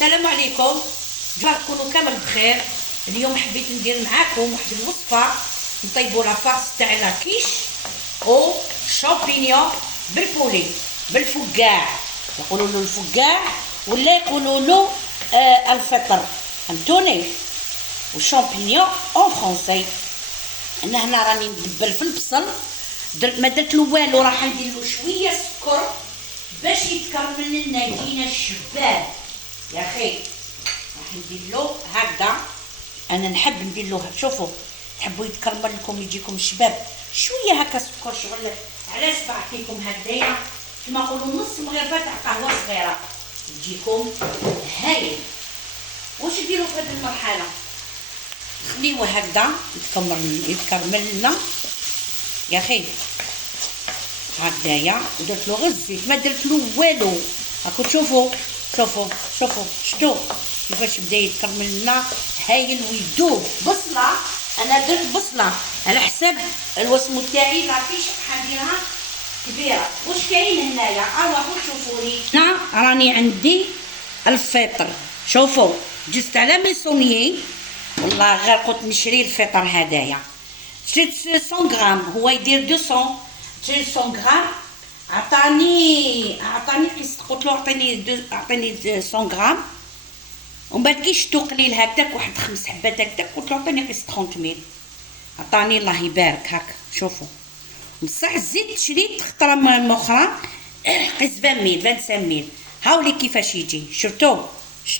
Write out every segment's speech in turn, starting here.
السلام عليكم. تكونوا كامل بخير. اليوم حبيت ندير معاكم واحد الوصفه نطيبوا لافارس تاع لاكيش او شامبينيون بالبولي بالفقاع، يقولوا له الفقاع ولا يقولوا له الفطر، فهمتوني؟ وشامبينيون اون فرونسي. انا هنا راني ندبل في البصل، ما درت له والو، راح ندير له شويه سكر باش يتكرمل لنا يجينا الشباب يا اخي. راح ندير له هكذا، انا نحب ندير له، شوفوا تحبوا يتكرمل لكم يجيكم الشباب شويه هكا سكر، شغل على صبعتيكم هكذايا كما نقولوا نص مغرفه تاع قهوه صغيره يجيكم هايل. واش نديروا في هذه المرحله؟ خليوه هكذا يتكرمل لنا يا اخي هكذايا. درت له غير الزيت، ما درت له والو. راكم تشوفوا شتو كيفاش بدا يتكرمل لنا هايل ويدوب. بصله، انا درت بصله على حساب الوسم تاعي لاكيش حنديرها كبيره. واش كاين هنايا؟ راكم تشوفوني هنا راني عندي الفطر. شوفوا جست على ميسونيي، والله غير قلت نشري الفطر هدايا. شريت 100 غرام، هو يدير 200. شريت 100 غرام، عطاني قسط، قلت له اعطيني 100 غرام. ومن بعد كي شتو قليل هكداك واحد 5 حبات هكداك، قلت له اعطيني قسط 30 ميل، عطاني الله يبارك هاك. شوفوا بصح الزيت شريت خطره اخرى قيس 20 ميل 25 ميل. هاولي كيفاش يجي. شتو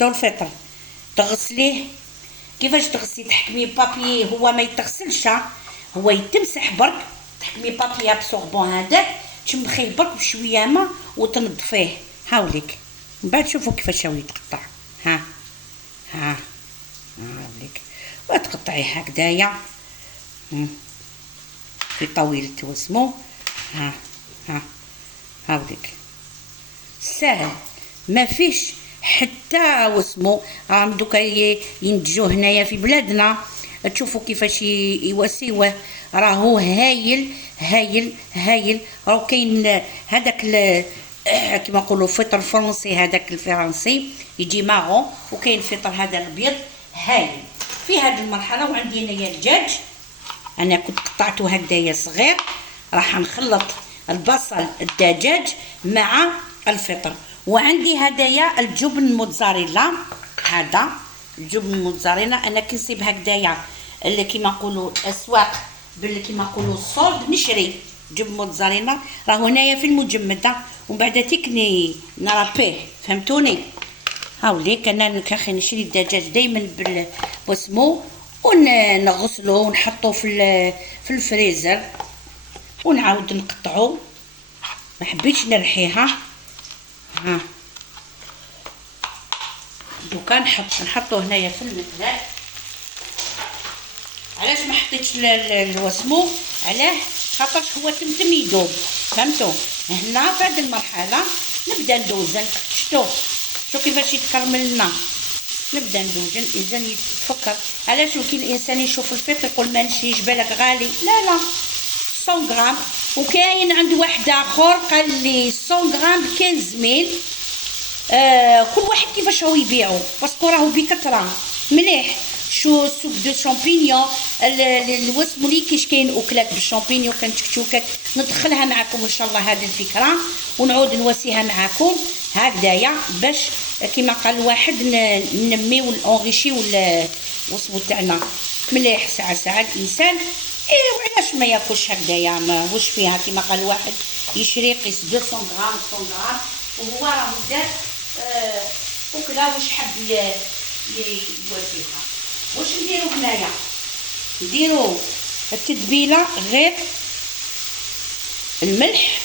الفطر تغسليه كيفاش تغسلي، تحكمي بابي، هو ما يتغسلش، هو يتمسح برك، تحكمي بابي ابسوربون هذاك تشمخيه برك بشويه ما وتنظفيه. هاوليك من بعد شوفوا كيفاش هو يتقطع. هاوليك وتقطعيه هكذايا في طويل توسمو. هاوليك سهل ما فيش حتى واسمو. راهم دوكا ينتجوه هنايا في بلادنا، تشوفوا كيفاش يواسيوه، راهو هايل هايل هايل. راهو كاين هذاك كيما نقولوا فطر فرنسي، هذاك الفرنسي يجي ماغون، وكاين فطر هذا الابيض هايل في هذه المرحله. وعندي هنايا الدجاج، انا كنت قطعته هكذايا صغير، راح نخلط البصل الدجاج مع الفطر. وعندي هدايا الجبن الموتزاريلا، هذا الجبن الموتزاريلا انا كنسيب هكذايا اللي كيما نقولوا اسواق كيما نقولوا الصولد، نشري جبن موتزاريلا راهو هنايا في المجمده، ومن بعد تكني نرابيه، فهمتوني؟ هاوليك انا كاخي نشري الدجاج دائما باسمو، ونغسلو ونحطو في الفريزر، ونعاود نقطعو. ما حبيتش نرحيها. دوكا نحطو هنايا في المقلاة. علاش ما حطيتش الوسمو؟ علاه خاطرش هو تمتم يذوب، فهمتوا؟ هنا في هذه المرحله نبدا ندوزن. شتو كيفاش يتكرمل لنا، نبدا ندوزن. اذا يتفكر علاش كاين الانسان يشوف الفطر يقول ما نشريش بالك غالي، لا 100 غرام. وكاين عند واحد اخر قال لي 100 غرام 15 ميل. كل واحد كيفاش هو يبيعو، باسكو راهو بكثره مليح. شو سوب دو شامبينيون الوسم لي كيش كاين اكلات بالشامبينيون، كنتكتوكات ندخلها معكم ان شاء الله هذه الفكره، ونعود نواسيها معكم هكذايا باش كيما قال واحد ننميو الاونغيشي الوسم تاعنا مليح. ساعه الانسان وعلاش ما ياكلش هكذايا؟ ما واش فيها؟ كيما قال واحد يشري قيس 200 غرام 100 غرام، وهو راه دار وكلا واش حب يواسيها. واش نديرو هنايا؟ نديرو التتبيله غير الملح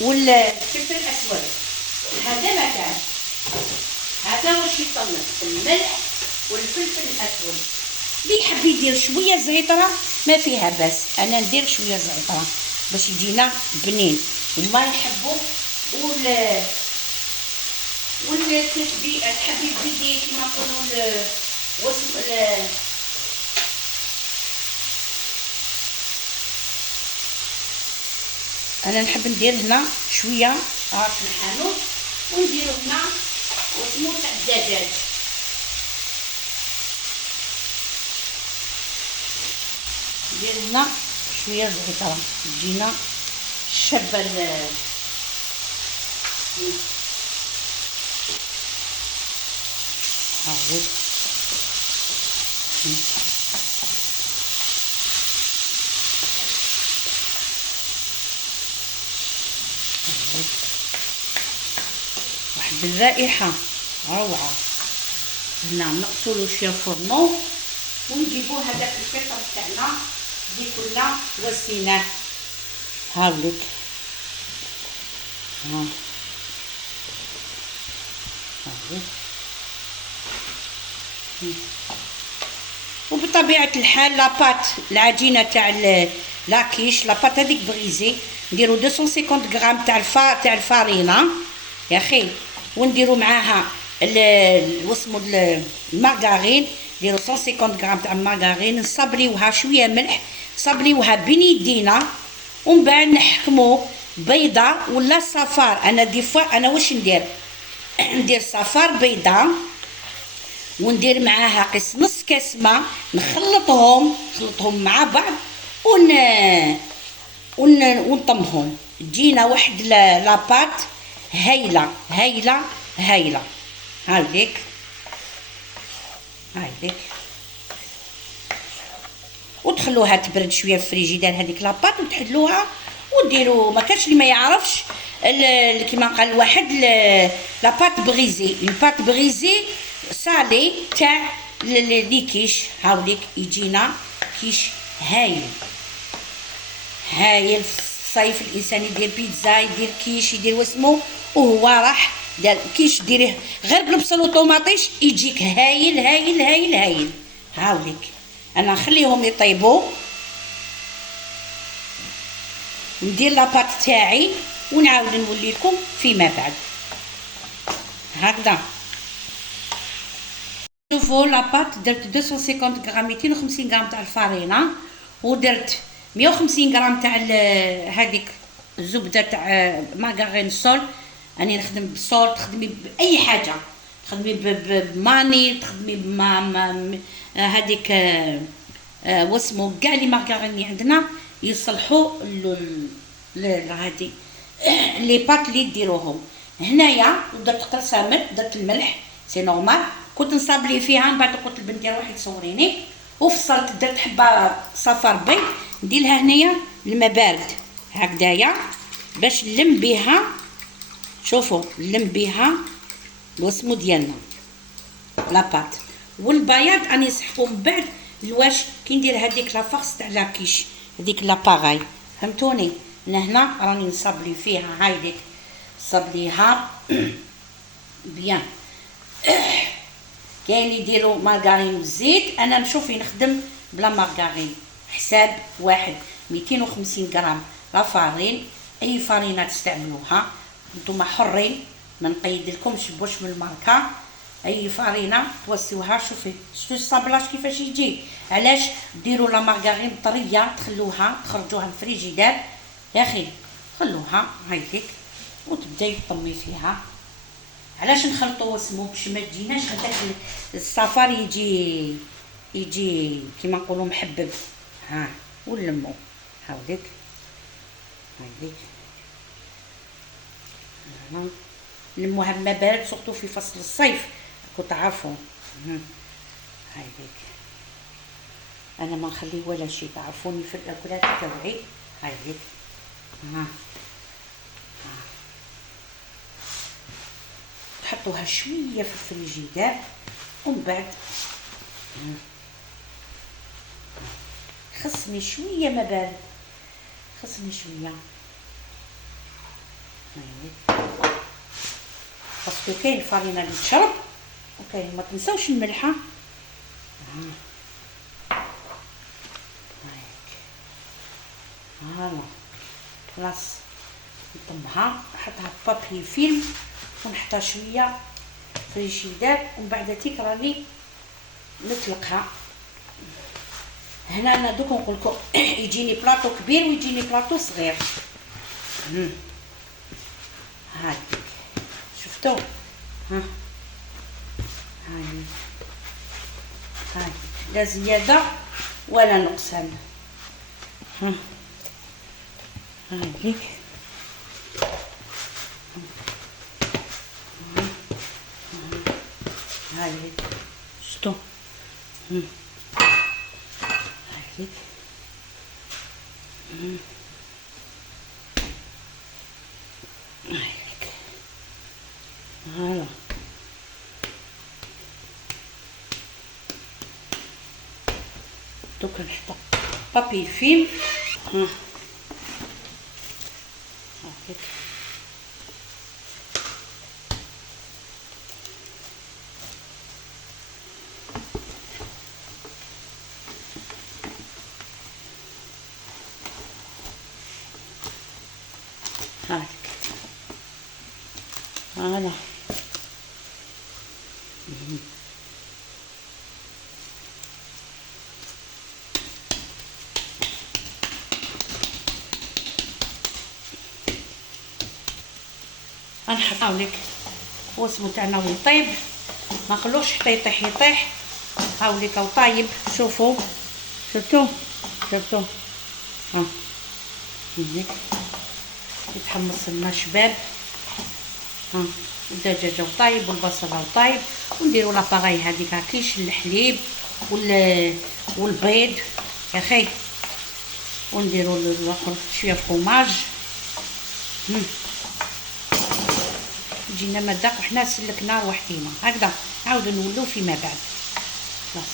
والفلفل الاسود. هذا ما كان، هذا واش يطلق الملح والفلفل الاسود. اللي يحب يدير شويه زعتره ما فيها باس، انا ندير شويه زعتره باش يجينا بنين. وما يحبوا والتتبيله تحبي تزيدي كيما نقولوا وسم انا نحب ندير هنا شويه عارف الحانوت ونديرو هنا وسمو تاع الدجاج. ندير هنا شويه زعتر تجينا شابه هاهي. واحد الرائحه روعه. هنا نقصولو شويه فرنو ونجيبو هذاك الفطر تاعنا اللي كنا وسيناه. هاوليك هاهي. وبطبيعه الحال لاباط العجينه تاع لاكيش لاباط هذيك بغيزي نديرو 250 غرام تاع الفارينه يا اخي، ونديرو معاها واسمو المارغرين، نديرو 150 غرام تاع المارغرين، نصبليوها شويه ملح، صبليوها بين يدينا، ومن بعد نحكمو بيضه ولا صفار. انا ديفوا انا واش ندير صفار بيضه وندير معاها قيس نص كاس ماء، نخلطهم مع بعض ونطمهم، تجينا واحد لاباط هايله هايله هايله. هاذيك وتخلوها تبرد شويه في الفريجيدير هذيك لاباط وتحلوها وديروا. ما كانش اللي ما يعرفش كيما قال واحد لاباط بغيزي، الباط بغيزي صالي تاع لي كيش. هاوليك يجينا كيش هايل هايل. في الصيف الانسان يدير بيتزا، يدير كيش، يدير واسمو، وهو راح دار كيش ديريه غير بالبصل وطوماطيش يجيك هايل هايل هايل هايل. هاوليك انا نخليهم يطيبوا، ندير لاباط تاعي ونعاود نولي لكم فيما بعد. هكذا شوفوا لاباط درت 250 غرام 250 غرام تاع الفارينه، ودرت 150 غرام تاع هذيك الزبده تاع مارغرين سول. راني نخدم بالسول، تخدمي باي حاجه، تخدمي بماني، تخدمي هذيك واسمو كاع لي مارغرين اللي عندنا يصلحوا هذه لي بات اللي ديروهم. هنايا درت قرصامل، درت الملح سي نورمال، كنت نصابلي فيها، من بعد قلت لبنتي روحي تصوريني، وفصلت درت حبه صفار بيض نديرها هنايا الماء بارد هكذايا باش نلم بها. شوفوا نلم بها الوسمو ديالنا لاباط. والبياض راني نسحقو من بعد لواش كي ندير هذيك لافارس تاع لاكيش هذيك لاباغاي، فهمتوني؟ لهنا راني نصبلي فيها، هايديك صبليها بيان. كاين اللي يديروا مارغرين والزيت، انا نشوفي نخدم بلا مارغرين. حساب واحد 250 غرام لا فارين، اي فارينه تستعملوها نتوما حرين، ما نقيد لكمش بوش من الماركه، اي فارينه توسيوها. شوفي شفتو الصابلاج كيفاش يجي، علاش ديروا لا مارغرين طريه، تخلوها تخرجوها من الفريجيدير يا اخي، خلوها هايديك وتبداي تطمي فيها. علاش نخلطوا واسمو باش ما تجيناش هذاك الصفار يجي كيما نقولوا محبب. ها ونلمو هاوديك نلموها بما بارد، سورتو في فصل الصيف كنت تعرفوا. هايديك انا ما نخلي ولا شيء، تعرفوني في الاكلات تاعي. هايديك تحطوها شويه في الفريجيدير، ومن بعد خصني شويه ما بارد، خصني شويه باسكو كاين الفرينه اللي تشرب، وكاين ما تنساوش الملحه. هانا خلاص نطمها، نحطها في بابي فيلم ونحطها شويه فريجيدير، ومن بعد تيك راني نطلقها. هنا انا دوك نقول لكم يجيني بلاطو كبير ويجيني بلاطو صغير. هاديك شفتو؟ ها هاي هاي لا زيادة ولا نقصان. ها هاي هاي شفتو؟ هاي هايلك. فوالا دوكا نحط بابي فيلم. هاك هاك فوالا. غنحط هاوليك الوسمو تاعنا ويطيب، ما نخلوش حتى يطيح يطيح. هاوليك هاو طايب، شوفوا شفتو شفتو. ها هيك يتحمص لنا شباب. ها الدجاجه طايب والبصل طايب، ونديروا لاباغاي هذيك كيش الحليب والبيض يا خي، ونديروا الاخر شويه فروماج. جينا مذاق وحنا سلكنا روحتينا هكذا، نعاودو نولو فيما بعد. خلاص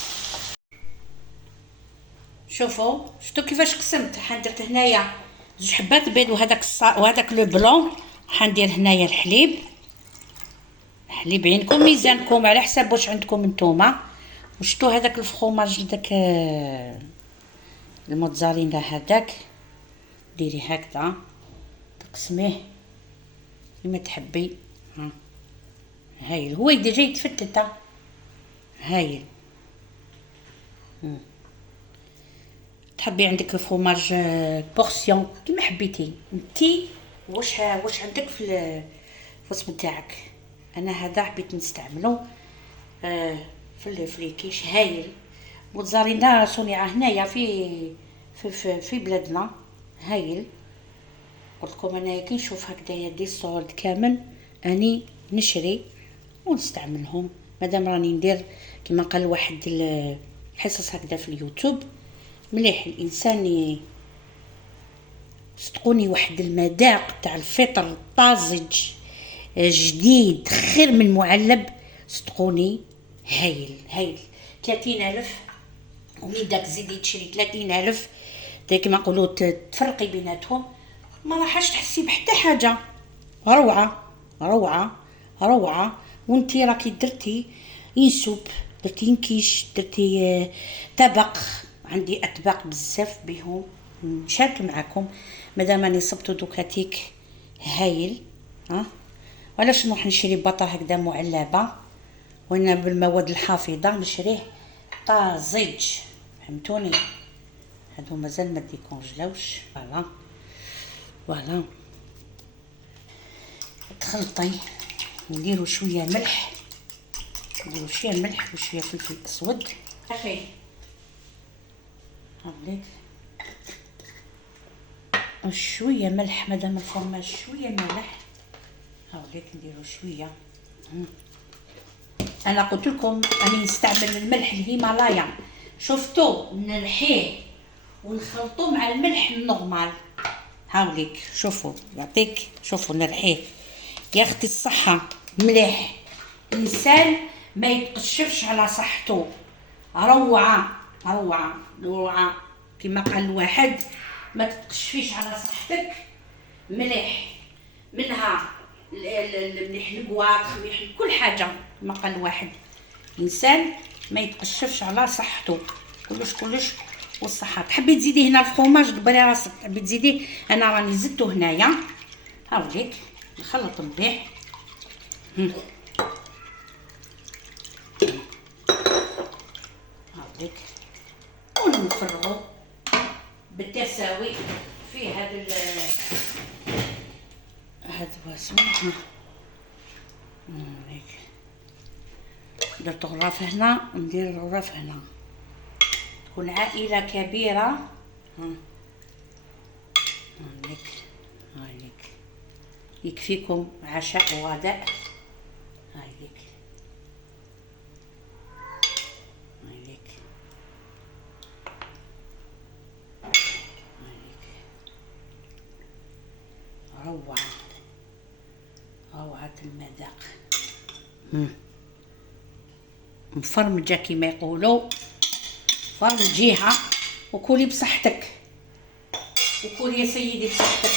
شوفوا شفتوا كيفاش قسمت. حندرت هنايا 2 حبات بيض وهداك لو بلون. حندير هنايا الحليب عينكم ميزانكم على حساب واش عندكم نتوما. وشتو هذاك الفخوماج داك الموتزاريلا هذاك ديري هكذا تقسميه كيما تحبي. ها هايل هو ديجا يتفتت. هايل. تحبي عندك الفرماج بورسيون كيما حبيتي انتي، واش عندك في الوصف تاعك. انا هذا حبيت نستعملو في الفريكيش. هايل. موتزاريلا صنع هنايا في بلادنا. هايل. قلت لكم انايا كي نشوف هكذايا دي صولد كامل اني نشري ونستعملهم، مادام راني ندير كما قال واحد الحصص هكذا في اليوتيوب. مليح الانسان صدقوني واحد المذاق تاع الفطر طازج جديد خير من معلب. صدقوني هايل هايل. 30,000 ومن داك زيدي تشري 30,000 كيما نقولوا تفرقي بيناتهم ما راحش تحسي بحتى حاجه. روعه روعه روعه. وانتي راكي درتي ينسوب، درتي ينكيش، درتي طبق. عندي اطباق بزاف بهم نشارك معكم مادام راني صبتو دوكاتيك. هايل. ها وعلاش نروح نشري بطه هكذا معلبه وانا بالمواد الحافظه نشريه طازج، فهمتوني. هادو مازال ما ديكونجلاوش. فوالا تخلطي نديرو شويه ملح، وشويه فلفل اسود. اخي هاوليك شويه ملح مادام الفرماج شويه ملح. هاوليك نديرو شويه. انا قلت لكم اني نستعمل الملح الهيمالايا. شفتو نرحيه ونخلطوه مع الملح النورمال. هاوليك شوفوا يعطيك، شوفوا نرحيه يا اختي الصحه مليح. الانسان ما يتقشفش على صحته. روعه روعه روعه كما قال الواحد ما تتقشفيش على صحتك. مليح منها مليح الكواط مليح كل حاجه. كما قال الواحد الانسان ما يتقشفش على صحته. كلش والصحه. تحبي تزيدي هنا الفرماج دبري راسك، تحبي تزيدي انا راني زدته هنايا. هاوليك نخلط مليح. هاوليك ونفرغو بالتساوي في هذا واسمه درت غراف هنا ندير غراف هنا، تكون عائلة كبيرة. هايليك يكفيكم عشاء وغداء. هايليك روعة روعة المذاق. مفرمجة كيما يقولوا، فرجيها وكولي بصحتك، وكولي يا سيدي بصحتك.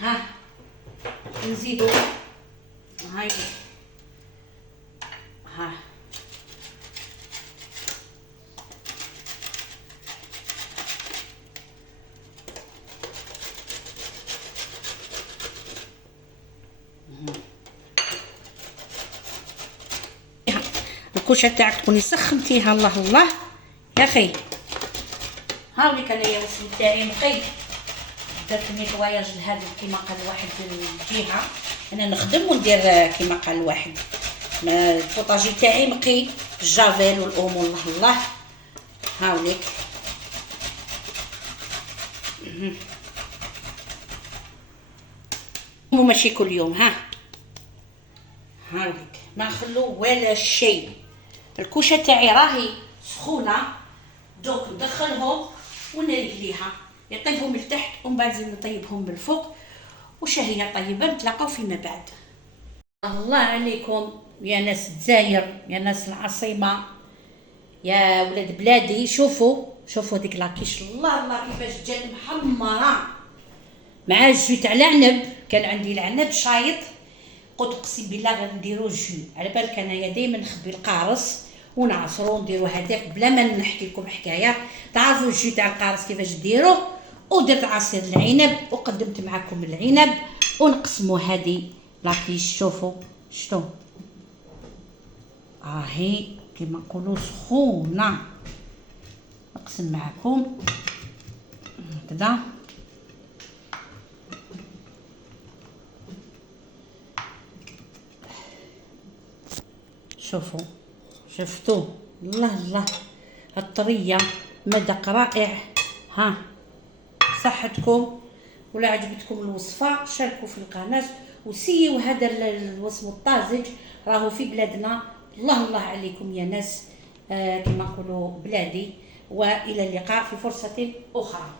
ها نزيدو هاي ها الكوشه تاعك تكوني سخنتيها. الله الله يا اخي. هاوليك انايا الوصل تاعي نقي، درت نيطواياج لهذا كيما قال واحد الجهه. انا نخدم وندير كيما قال واحد. البوطاجي تاعي نقي، الجافيل والاومو. الله الله. هاوليك ماشي كل يوم. هاوليك ما نخلو ولا شيء. الكوشه تاعي راهي سخونه، دوك ندخلهم ونريقليها يطيبوا من التحت ومن بعد نزيد نطيبهم من الفوق. وشهيه طيبه، نتلاقاو فيما بعد. الله عليكم يا ناس الجزائر، يا ناس العاصمه، يا ولاد بلادي. شوفوا ديك لاكيش. الله الله كيفاش جات محمره مع الجو تاع العنب. كان عندي العنب شايط، قلت اقسم بالله غنديرو جو. على بالك انايا دائما نخبي القارص ونعصرو نديرو هذاك بلا ما نحكي لكم حكايه. تعرفوا الجو تاع القارص كيفاش ديرو. ودرت عصير العنب وقدمت معكم العنب ونقسموا هذه لاكيش. شوفوا شتو هي كيما نقولوا سخونه. نقسم معكم هكذا. شفتوا الله الله الطريه، مذاق رائع. ها صحتكم. ولا عجبتكم الوصفه شاركوا في القناه وسيوا هذا الوصف الطازج، راهو في بلادنا. الله الله عليكم يا ناس، كما نقولوا بلادي. والى اللقاء في فرصه اخرى.